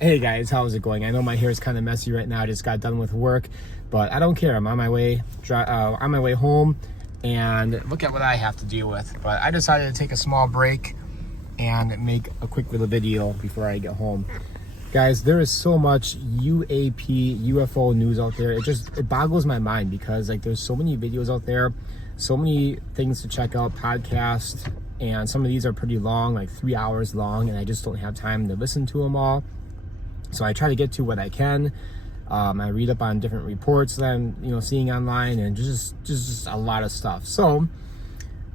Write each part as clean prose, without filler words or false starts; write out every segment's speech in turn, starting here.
Hey guys, how's it going? I know my hair is kind of messy right now. I just got done with work, but I don't care. I'm on my way home, and look at what I have to deal with. But I decided to take a small break and make a quick little video before I get home. Guys, there is so much UAP, UFO news out there. It boggles my mind because like there's so many videos out there, so many things to check out, podcasts, and some of these are pretty long, like 3 hours long, and I just don't have time to listen to them all. So I try to get to what I can. I read up on different reports that I'm seeing online, and just a lot of stuff. So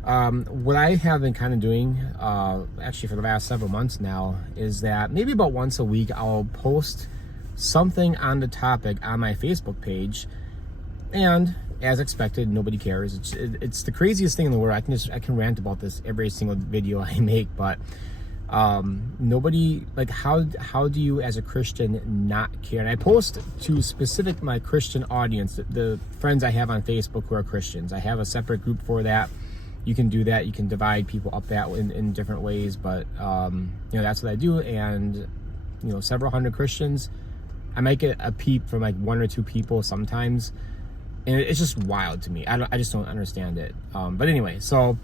what I have been kind of doing actually for the last several months now is that maybe about once a week I'll post something on the topic on my Facebook page, and as expected, nobody cares. It's the craziest thing in the world. I can rant about this every single video I make, but nobody, like, how do you as a Christian not care? And I post to specific my Christian audience, the friends I have on Facebook who are Christians. I have a separate group for that. You can do that. You can divide people up that in different ways, but that's what I do. And several hundred Christians. I might get a peep from like one or two people sometimes, and it's just wild to me. I just don't understand it. But anyway, so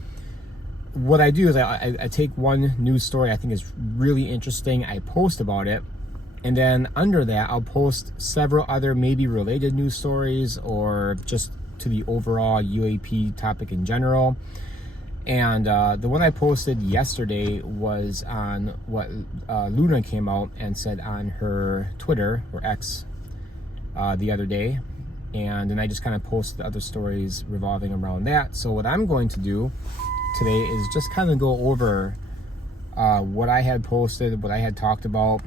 what I do is I take one news story I think is really interesting, I post about it, and then under that I'll post several other maybe related news stories or just to the overall UAP topic in general. And the one I posted yesterday was on what Luna came out and said on her Twitter, or X, the other day. And then I just kind of posted other stories revolving around that. So what I'm going to do today is just kind of go over what I had posted, what I had talked about,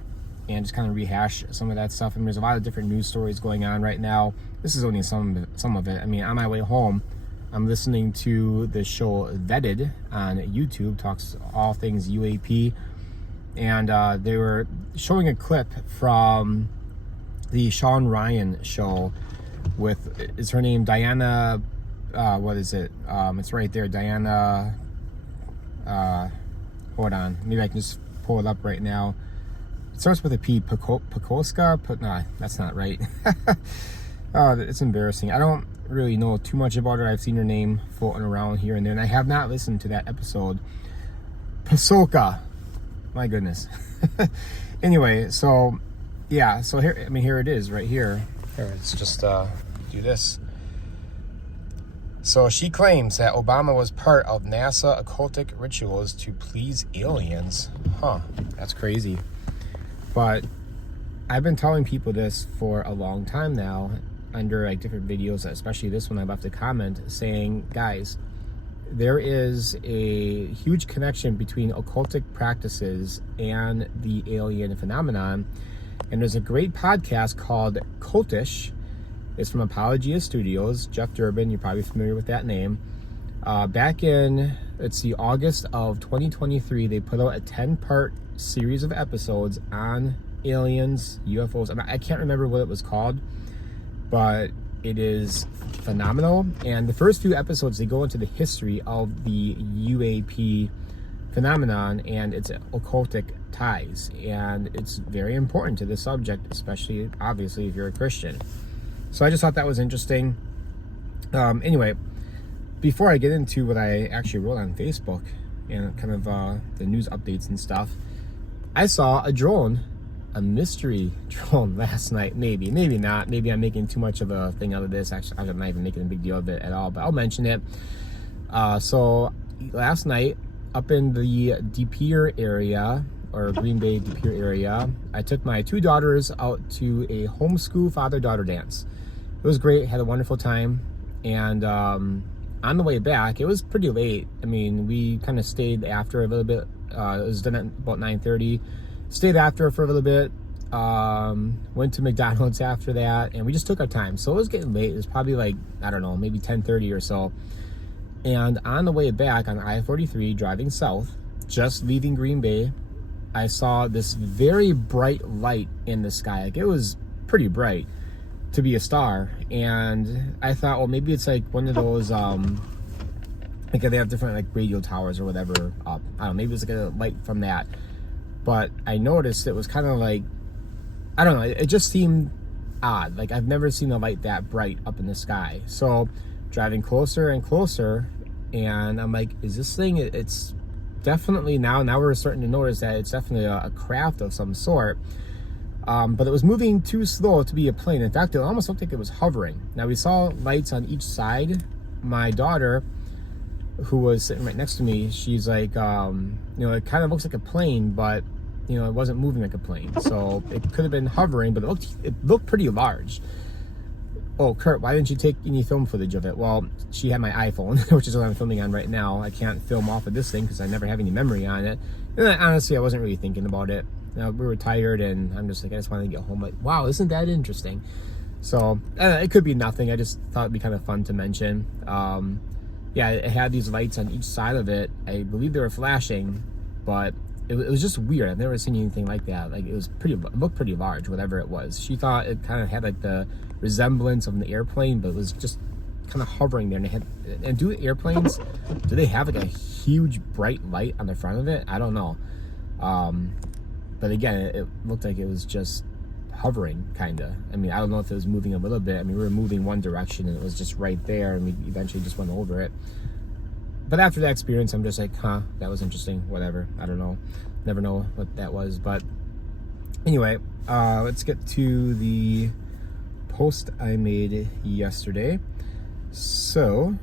and just kind of rehash some of that stuff. And there's a lot of different news stories going on right now. This is only some of it. I mean, on my way home, I'm listening to the show Vetted on YouTube, talks all things UAP, and they were showing a clip from the Sean Ryan show with, is her name Diana? What is it? It's right there, Diana. Hold on, maybe I can just pull it up right now. It starts with a P. Pakoska? Nah, that's not right. Oh, it's embarrassing. I don't really know too much about her. I've seen her name floating around here and there, and I have not listened to that episode. Pasoka. My goodness. Anyway, so yeah, so here it is right here. Here, let's just do this. So she claims that Obama was part of NASA occultic rituals to please aliens. Huh, that's crazy. But I've been telling people this for a long time now under like different videos, especially this one. I left a comment saying, guys, there is a huge connection between occultic practices and the alien phenomenon. And there's a great podcast called Cultish. It's from Apologia Studios. Jeff Durbin, you're probably familiar with that name. Back in, let's see, August of 2023, they put out a 10-part series of episodes on aliens, UFOs. I can't remember what it was called, but it is phenomenal. And the first few episodes, they go into the history of the UAP phenomenon and its occultic ties. And it's very important to this subject, especially, obviously, if you're a Christian. So I just thought that was interesting. Anyway, before I get into what I actually wrote on Facebook and kind of the news updates and stuff, I saw a drone, a mystery drone last night. Maybe not. Maybe I'm making too much of a thing out of this. Actually, I'm not even making a big deal of it at all, but I'll mention it. So last night, up in the De Pere area, or Green Bay, De Pere area, I took my two daughters out to a homeschool father-daughter dance. It was great, had a wonderful time, and on the way back, it was pretty late. I mean, we kind of stayed after a little bit. It was done at about 9:30. Stayed after for a little bit, went to McDonald's after that, and we just took our time. So it was getting late. It was probably like, I don't know, maybe 10:30 or so. And on the way back on I-43, driving south, just leaving Green Bay, I saw this very bright light in the sky. Like, it was pretty bright to be a star. And I thought, well, maybe it's like one of those, like they have different like radio towers or whatever up. I don't know, maybe it's like a light from that. But I noticed it was kind of like I don't know, it just seemed odd. Like, I've never seen a light that bright up in the sky. So driving closer and closer, and I'm like, is this thing, it's definitely now we're starting to notice that it's definitely a craft of some sort. But it was moving too slow to be a plane. In fact, it almost looked like it was hovering. Now, we saw lights on each side. My daughter, who was sitting right next to me, she's like, it kind of looks like a plane, but it wasn't moving like a plane. So it could have been hovering, but it looked pretty large. Oh, Kurt, why didn't you take any film footage of it? Well, she had my iPhone, which is what I'm filming on right now. I can't film off of this thing because I never have any memory on it. And honestly, I wasn't really thinking about it. We were tired, and I'm just like, I just wanted to get home. Like, wow, isn't that interesting? So it could be nothing. I just thought it'd be kind of fun to mention. Yeah, it had these lights on each side of it. I believe they were flashing, but it was just weird. I've never seen anything like that. Like, it looked pretty large, whatever it was. She thought it kind of had like the resemblance of an airplane, but it was just kind of hovering there. And do airplanes, do they have like a huge bright light on the front of it? I don't know. But again, it looked like it was just hovering, kind of. I mean, I don't know if it was moving a little bit. I mean, we were moving one direction, and it was just right there, and we eventually just went over it. But after that experience, I'm just like, huh, that was interesting, whatever. I don't know. Never know what that was. But anyway, let's get to the post I made yesterday. So,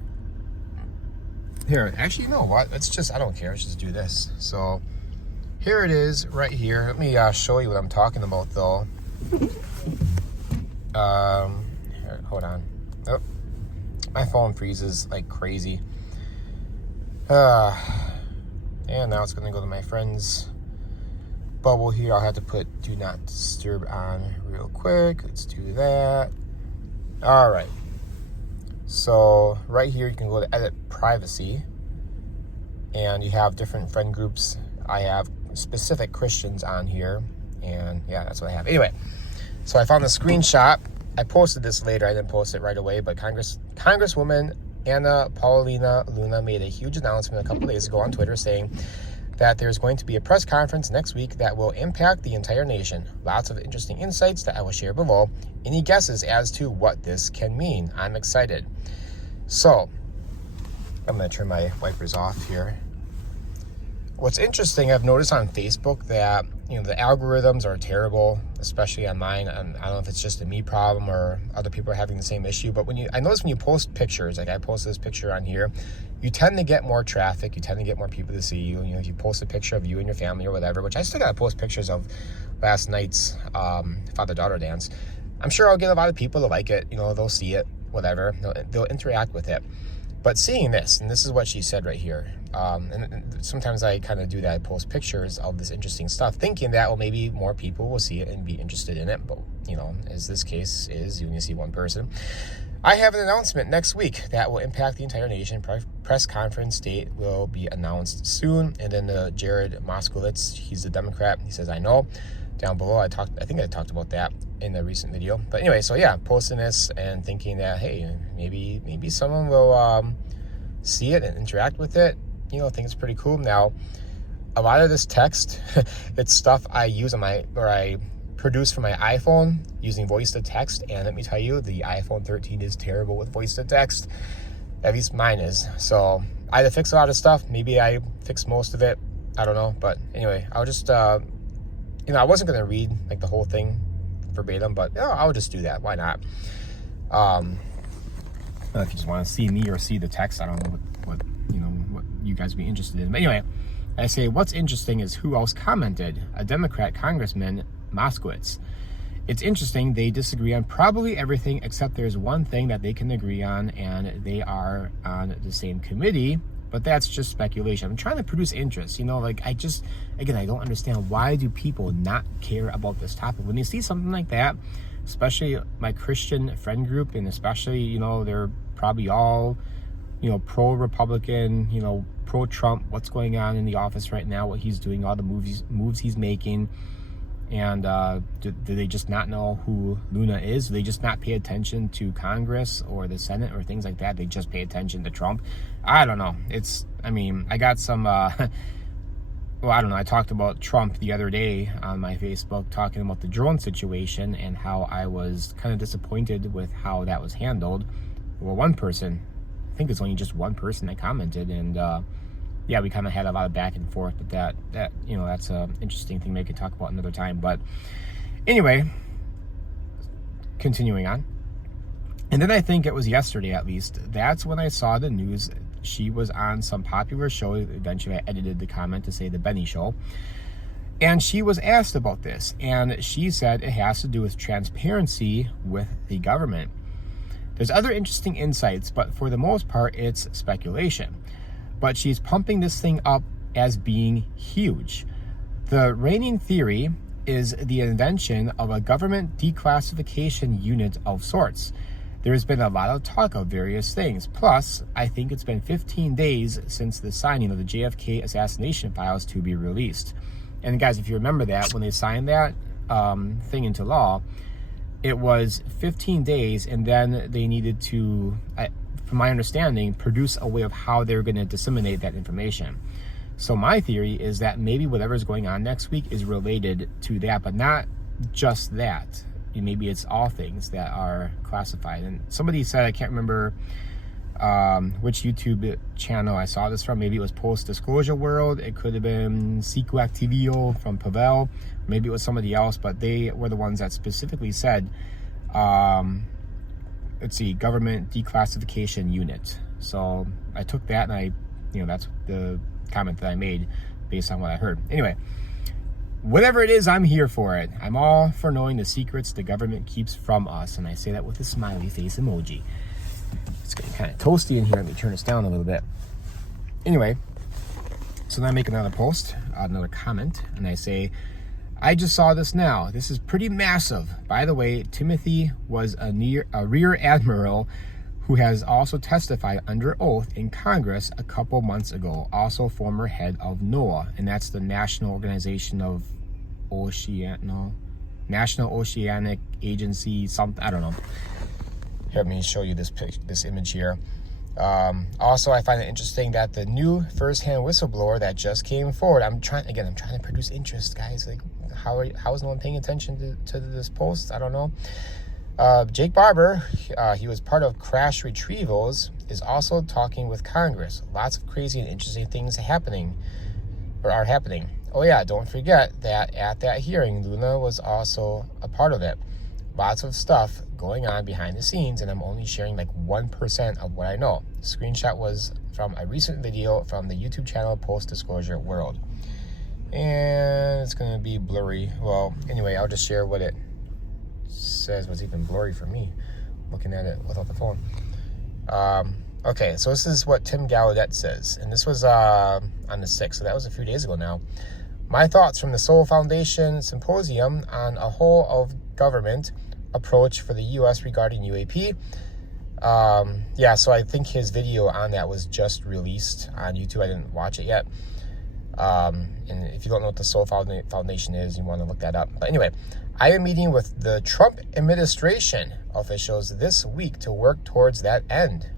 here, actually, you know what? I don't care. Let's just do this. So, here it is right here. Let me show you what I'm talking about, though. Here, hold on. Oh, my phone freezes like crazy. And now it's going to go to my friend's bubble here. I'll have to put do not disturb on real quick. Let's do that. All right. So right here, you can go to edit privacy, and you have different friend groups. I have specific Christians on here, and yeah, that's what I have. Anyway, so I found the screenshot. I posted this later. I didn't post it right away, but Congresswoman Anna Paulina Luna made a huge announcement a couple days ago on Twitter saying that there's going to be a press conference next week that will impact the entire nation. Lots of interesting insights that I will share below. Any guesses as to what this can mean? I'm excited. So, I'm going to turn my wipers off here. What's interesting, I've noticed on Facebook that, the algorithms are terrible, especially on mine. I don't know if it's just a me problem or other people are having the same issue, but I notice when you post pictures, like I posted this picture on here, you tend to get more traffic, you tend to get more people to see you. If you post a picture of you and your family or whatever, which I still got to post pictures of last night's father-daughter dance, I'm sure I'll get a lot of people to like it, they'll see it, whatever, they'll interact with it. But seeing this, and this is what she said right here, and sometimes I kind of do that, I post pictures of this interesting stuff, thinking that, well, maybe more people will see it and be interested in it, but, as this case is, you only see one person. I have an announcement next week that will impact the entire nation. Press conference date will be announced soon, and then Jared Moskowitz, he's a Democrat, he says, I know. Down below, I think I talked about that in a recent video. But anyway, so yeah, posting this and thinking that, hey, maybe someone will see it and interact with it. I think it's pretty cool. Now, a lot of this text, it's stuff I use I produce for my iPhone using voice to text. And let me tell you, the iPhone 13 is terrible with voice to text. At least mine is. So I had to fix a lot of stuff. Maybe I fixed most of it. I don't know. But anyway, I'll just I wasn't going to read like the whole thing verbatim, but I'll just do that. Why not? If you just want to see me or see the text, I don't know what you guys would be interested in. But anyway, I say what's interesting is who else commented. A Democrat Congressman, Moskowitz. It's interesting they disagree on probably everything except there's one thing that they can agree on, and they are on the same committee. But that's just speculation. I'm trying to produce interest, I don't understand, why do people not care about this topic? When you see something like that, especially my Christian friend group, and especially, they're probably all, pro-Republican, pro-Trump, what's going on in the office right now, what he's doing, all the moves he's making. And do they just not know who Luna is? Do they just not pay attention to Congress or the Senate or things like that? They just pay attention to Trump? I don't know. I got some well, I don't know, I talked about Trump the other day on my Facebook, talking about the drone situation and how I was kind of disappointed with how that was handled. Well, one person, I think it's only just one person that commented, and yeah, we kind of had a lot of back and forth, but that you know, that's an interesting thing maybe we could talk about another time. But anyway, continuing on. And then I think it was yesterday, at least, that's when I saw the news. She was on some popular show. Eventually I edited the comment to say the Benny Show. And she was asked about this. And she said it has to do with transparency with the government. There's other interesting insights, but for the most part, it's speculation. But she's pumping this thing up as being huge. The reigning theory is the invention of a government declassification unit of sorts. There's been a lot of talk of various things. Plus, I think it's been 15 days since the signing of the JFK assassination files to be released. And guys, if you remember that, when they signed that thing into law, it was 15 days, and then they needed to, from my understanding, produce a way of how they're going to disseminate that information. So my theory is that maybe whatever's going on next week is related to that, but not just that. Maybe it's all things that are classified. And somebody said, I can't remember which YouTube channel I saw this from. Maybe it was Post Disclosure World. It could have been Seco Activio from Pavel. Maybe it was somebody else, but they were the ones that specifically said, let's see, government declassification unit. So I took that, and that's the comment that I made based on what I heard. Anyway, whatever it is, I'm here for it. I'm all for knowing the secrets the government keeps from us. And I say that with a smiley face emoji. It's getting kind of toasty in here. Let me turn this down a little bit. Anyway, so then I make another post, another comment, and I say, I just saw this now. This is pretty massive. By the way, Timothy was a rear admiral who has also testified under oath in Congress a couple months ago, also former head of NOAA, and that's the National Organization of National Oceanic Agency, something, I don't know. Here, let me show you this image here. Also, I find it interesting that the new first-hand whistleblower that just came forward, I'm trying to produce interest, guys. Like, how is no one paying attention to this post? I don't know. Jake Barber, he was part of Crash Retrievals, is also talking with Congress. Lots of crazy and interesting things are happening. Oh yeah, don't forget that at that hearing, Luna was also a part of it. Lots of stuff going on behind the scenes, and I'm only sharing like 1% of what I know. The screenshot was from a recent video from the YouTube channel Post Disclosure World. And it's going to be blurry. Well, anyway, I'll just share what it says. Was even blurry for me looking at it without the phone. Okay, so this is what Tim Gallaudet says, and this was on the 6th, so that was a few days ago now. My thoughts from the Soul Foundation Symposium on a whole of government approach for the U.S. regarding UAP. Yeah, so I think his video on that was just released on YouTube. I didn't watch it yet. And if you don't know what the Soul Foundation is, you want to look that up. But anyway, I am meeting with the Trump administration officials this week to work towards that end.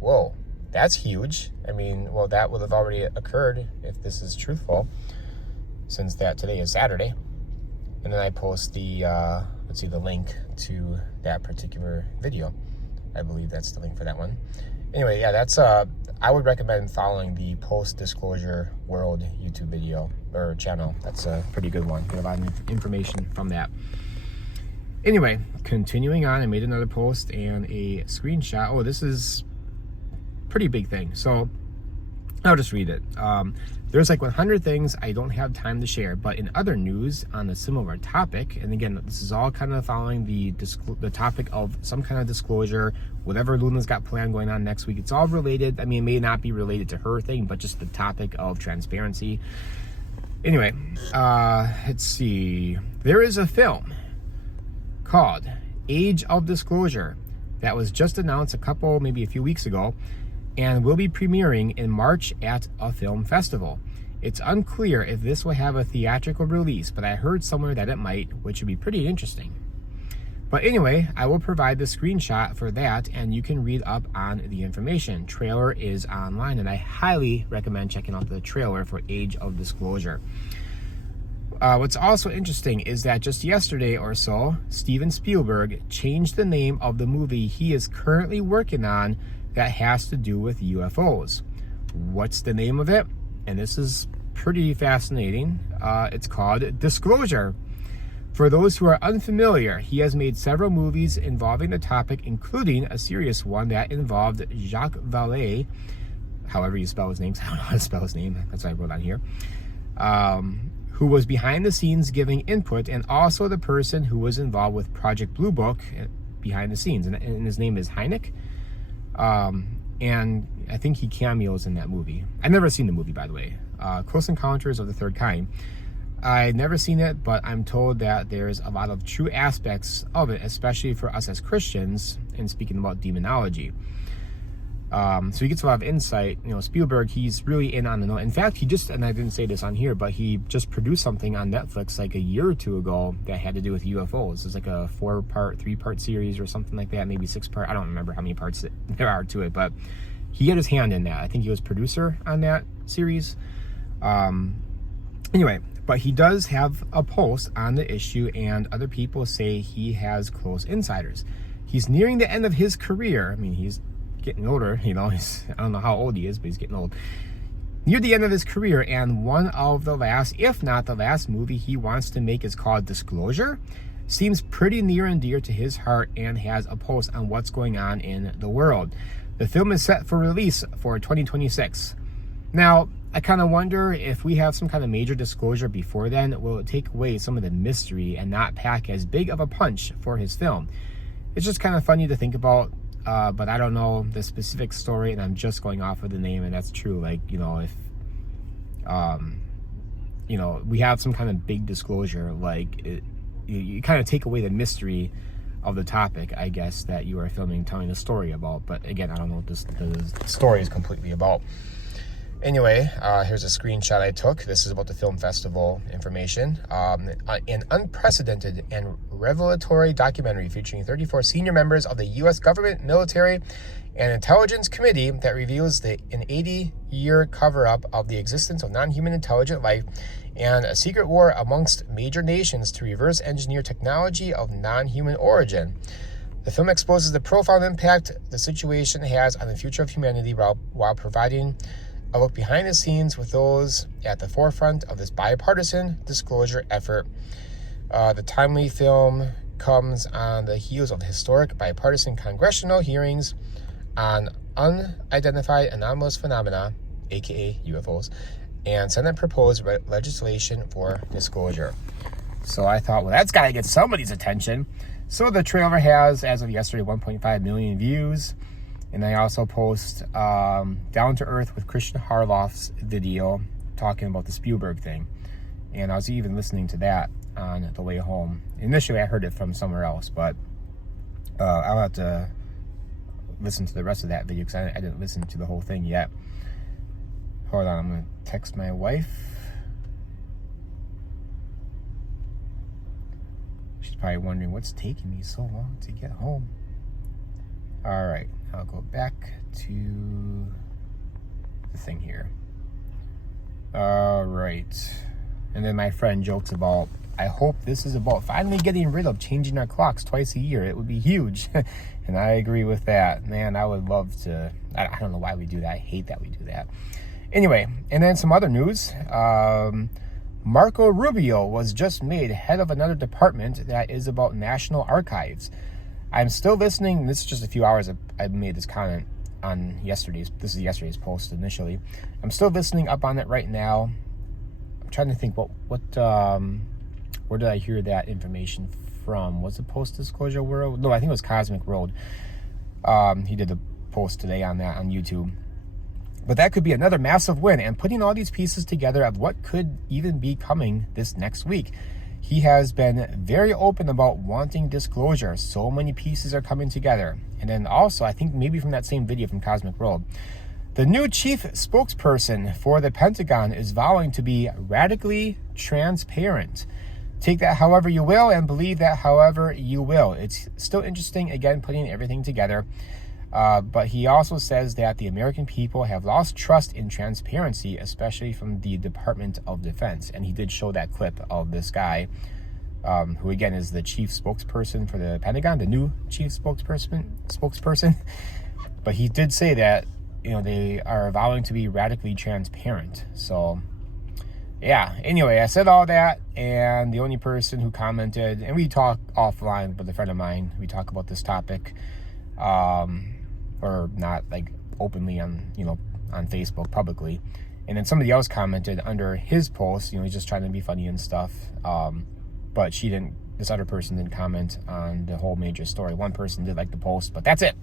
Whoa, that's huge. I mean, well, that would have already occurred if this is truthful, since that today is Saturday. And then I post the, the link to that particular video. I believe that's the link for that one. Anyway, yeah, that's, I would recommend following the Post Disclosure World YouTube video or channel. That's a pretty good one. Get a lot of information from that. Anyway, continuing on, I made another post and a screenshot. Oh, this is pretty big thing. So I'll just read it. There's like 100 things I don't have time to share, but in other news on a similar topic, and again, this is all kind of following the topic of some kind of disclosure, whatever Luna's got planned going on next week. It's all related. I mean, it may not be related to her thing, but just the topic of transparency. Anyway, let's see. There is a film called Age of Disclosure that was just announced maybe a few weeks ago, and will be premiering in March at a film festival. It's unclear if this will have a theatrical release, but I heard somewhere that it might, which would be pretty interesting. But anyway, I will provide the screenshot for that, and you can read up on the information. Trailer is online, and I highly recommend checking out the trailer for Age of Disclosure. What's also interesting is that just yesterday or so, Steven Spielberg changed the name of the movie he is currently working on that has to do with UFOs. What's the name of it? And this is pretty fascinating. It's called Disclosure. For those who are unfamiliar, he has made several movies involving the topic, including a serious one that involved Jacques Vallée, however you spell his name. I don't know how to spell his name. That's what I wrote on here. Who was behind the scenes giving input, and also the person who was involved with Project Blue Book behind the scenes. And his name is Hynek. And I think he cameos in that movie. I've never seen the movie, by the way. Close Encounters of the Third Kind. I've never seen it, but I'm told that there's a lot of true aspects of it, especially for us as Christians, and speaking about demonology. So he gets a lot of insight. You know, Spielberg, he's really in on the know. In fact, he just, and I didn't say this on here, but he just produced something on Netflix like a year or two ago that had to do with UFOs. It's like a 3-part series or something like that, maybe 6-part. I don't remember how many parts there are to it, but he had his hand in that. I think he was producer on that series. Anyway, but he does have a post on the issue, and other people say he has close insiders. He's nearing the end of his career. I mean, he's getting older, you know. I don't know how old he is, but he's getting old. Near the end of his career, and one of the last, if not the last movie he wants to make is called Disclosure. Seems pretty near and dear to his heart, and has a post on what's going on in the world. The film is set for release for 2026. Now, I kind of wonder if we have some kind of major disclosure before then, will it take away some of the mystery and not pack as big of a punch for his film? It's just kind of funny to think about, but I don't know the specific story, and I'm just going off of the name, and that's true. Like, you know, if, you know, we have some kind of big disclosure, like, you kind of take away the mystery of the topic, I guess, that you are telling the story about. But again, I don't know what the story is completely about. Anyway, here's a screenshot I took. This is about the film festival information. An unprecedented and revelatory documentary featuring 34 senior members of the U.S. government, military, and intelligence committee that reveals an 80-year cover-up of the existence of non-human intelligent life and a secret war amongst major nations to reverse engineer technology of non-human origin. The film exposes the profound impact the situation has on the future of humanity while providing a look behind the scenes with those at the forefront of this bipartisan disclosure effort. The timely film comes on the heels of historic bipartisan congressional hearings on unidentified anomalous phenomena, aka UFOs, and Senate proposed legislation for disclosure. So I thought, well, that's got to get somebody's attention. So the trailer has, as of yesterday, 1.5 million views. And I also post Down to Earth with Christian Harloff's video talking about the Spielberg thing. And I was even listening to that on the way home. Initially, I heard it from somewhere else, but I'll have to listen to the rest of that video because I didn't listen to the whole thing yet. Hold on, I'm going to text my wife. She's probably wondering what's taking me so long to get home. All right, I'll go back to the thing here. All right. And then my friend jokes about, I hope this is about finally getting rid of changing our clocks twice a year. It would be huge. And I agree with that. Man, I would love to. I don't know why we do that. I hate that we do that. Anyway, and then some other news. Marco Rubio was just made head of another department that is about National Archives. I'm still listening. This is just a few hours I made this comment on yesterday's. This is yesterday's post initially. I'm still listening up on it right now. I'm trying to think where did I hear that information from? Was it Post Disclosure World? No, I think it was Cosmic Road. He did a post today on that on YouTube. But that could be another massive win, and putting all these pieces together of what could even be coming this next week. He has been very open about wanting disclosure. So many pieces are coming together. And then also, I think maybe from that same video from Cosmic Road, the new chief spokesperson for the Pentagon is vowing to be radically transparent. take that however you will and believe that however you will. It's still interesting, again, putting everything together. But he also says that the American people have lost trust in transparency, especially from the Department of Defense. And he did show that clip of this guy, who again is the chief spokesperson for the Pentagon, the new chief spokesperson. But he did say that, they are vowing to be radically transparent. So, yeah. Anyway, I said all that, and the only person who commented, and we talk offline with a friend of mine, we talk about this topic, or not like openly on Facebook publicly. And then somebody else commented under his post, he's just trying to be funny and stuff. But this other person didn't comment on the whole major story. One person did like the post, but that's it.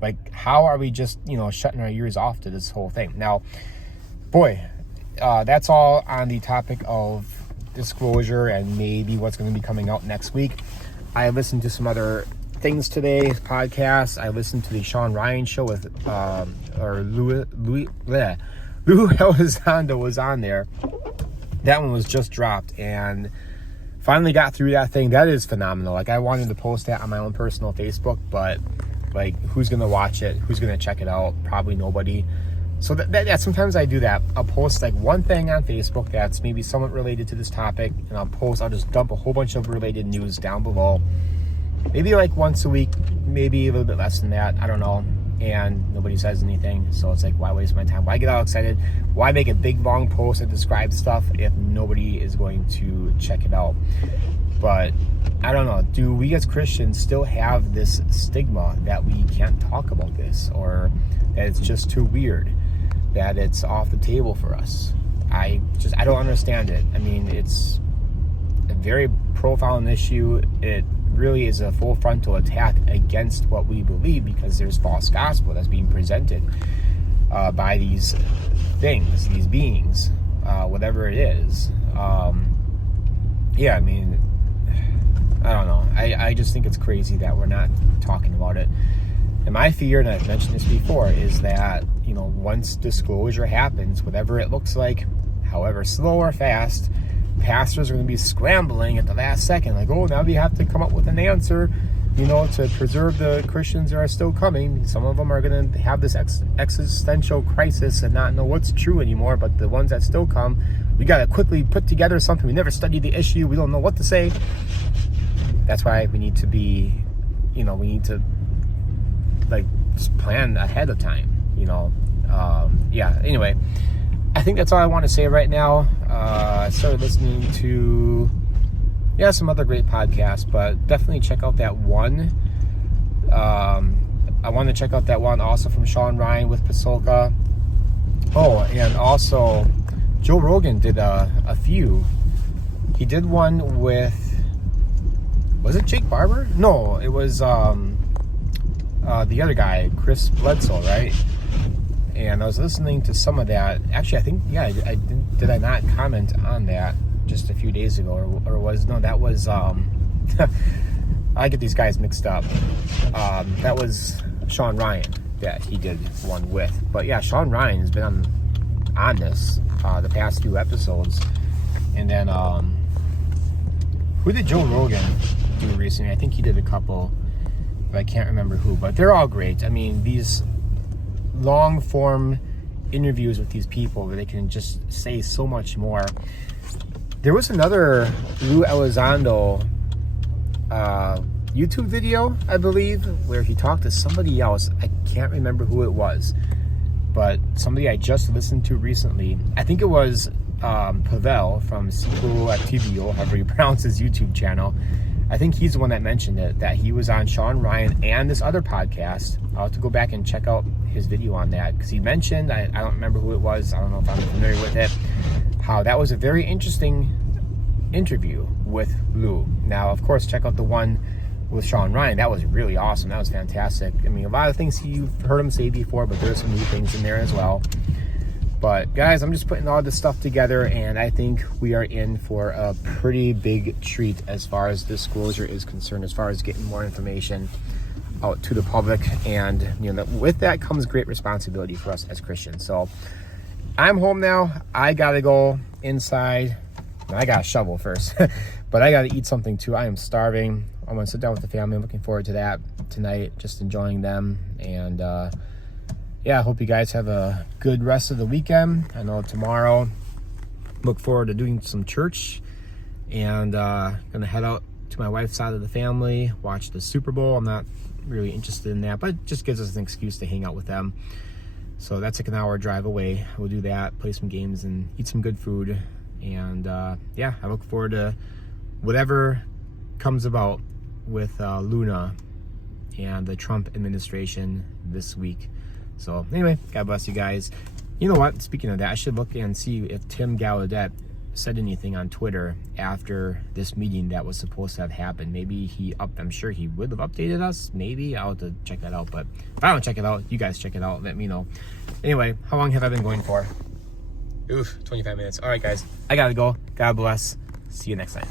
Like, how are we just, shutting our ears off to this whole thing? Now, boy, that's all on the topic of disclosure and maybe what's going to be coming out next week. I listened to some other things today, podcasts. I listened to the Sean Ryan show with, Lou Elizondo was on there. That one was just dropped, and finally got through that thing. That is phenomenal. Like, I wanted to post that on my own personal Facebook, but like, who's gonna watch it? Who's gonna check it out? Probably nobody. So that sometimes I do that. I'll post like one thing on Facebook that's maybe somewhat related to this topic, and I'll just dump a whole bunch of related news down below. Maybe like once a week, maybe a little bit less than that. I don't know. And nobody says anything. So it's like, why waste my time? Why get all excited? Why make a big long post that describes stuff if nobody is going to check it out? But I don't know. Do we as Christians still have this stigma that we can't talk about this, or that it's just too weird, that it's off the table for us? I don't understand it. I mean, it's a very profound issue. It really is a full frontal attack against what we believe, because there's false gospel that's being presented by these things, these beings, whatever it is. I mean, I don't know. I just think it's crazy that we're not talking about it. And my fear, and I've mentioned this before, is that, once disclosure happens, whatever it looks like, however slow or fast, pastors are going to be scrambling at the last second, like, oh, now we have to come up with an answer, to preserve the Christians that are still coming. Some of them are going to have this existential crisis and not know what's true anymore, but the ones that still come, we got to quickly put together something. We never studied the issue. We don't know what to say. That's why we need to be, we need to, like, just plan ahead of time, Anyway, I think that's all I want to say right now. I started listening to, some other great podcasts, but definitely check out that one. I want to check out that one also from Sean Ryan with Pasolka. Oh, and also Joe Rogan did a few. He did one with, was it Jake Barber? No, it was the other guy, Chris Bledsoe, right? And I was listening to some of that. Actually, I think, did I not comment on that just a few days ago? That was, I get these guys mixed up. That was Sean Ryan that he did one with. But yeah, Sean Ryan has been on this the past few episodes. And then, who did Joe Rogan do recently? I think he did a couple, but I can't remember who. But they're all great. I mean, these long form interviews with these people where they can just say so much more. There was another Lou Elizondo YouTube video, I believe, where he talked to somebody else. I can't remember who it was, but somebody I just listened to recently. I think it was Pavel from Ciclo Activio, however you pronounce his YouTube channel. I think he's the one that mentioned it, that he was on Sean Ryan and this other podcast. I'll have to go back and check out his video on that, because he mentioned, I don't remember who it was, I don't know if I'm familiar with it, how that was a very interesting interview with Lou. Now, of course, check out the one with Sean Ryan. That was really awesome. That was fantastic. I mean, a lot of things you've heard him say before, but there's some new things in there as well. But guys, I'm just putting all this stuff together, and I think we are in for a pretty big treat as far as disclosure is concerned, as far as getting more information out to the public. And with that comes great responsibility for us as Christians. So I'm home now. I gotta go inside. I gotta shovel first. But I gotta eat something too. I am starving. I'm gonna sit down with the family. I'm looking forward to that tonight, just enjoying them. And yeah, I hope you guys have a good rest of the weekend. I know tomorrow, look forward to doing some church, and gonna head out to my wife's side of the family, watch the Super Bowl. I'm not really interested in that, but it just gives us an excuse to hang out with them. So that's like an hour drive away. We'll do that, play some games, and eat some good food. And yeah, I look forward to whatever comes about with Luna and the Trump administration this week. So anyway, God bless you guys. You know what? Speaking of that, I should look and see if Tim Gallaudet said anything on Twitter after this meeting that was supposed to have happened. Maybe he I'm sure he would have updated us. Maybe I'll have to check that out. But if I don't check it out, you guys check it out. Let me know. Anyway, how long have I been going for? Oof, 25 minutes. All right, guys. I gotta go. God bless. See you next time.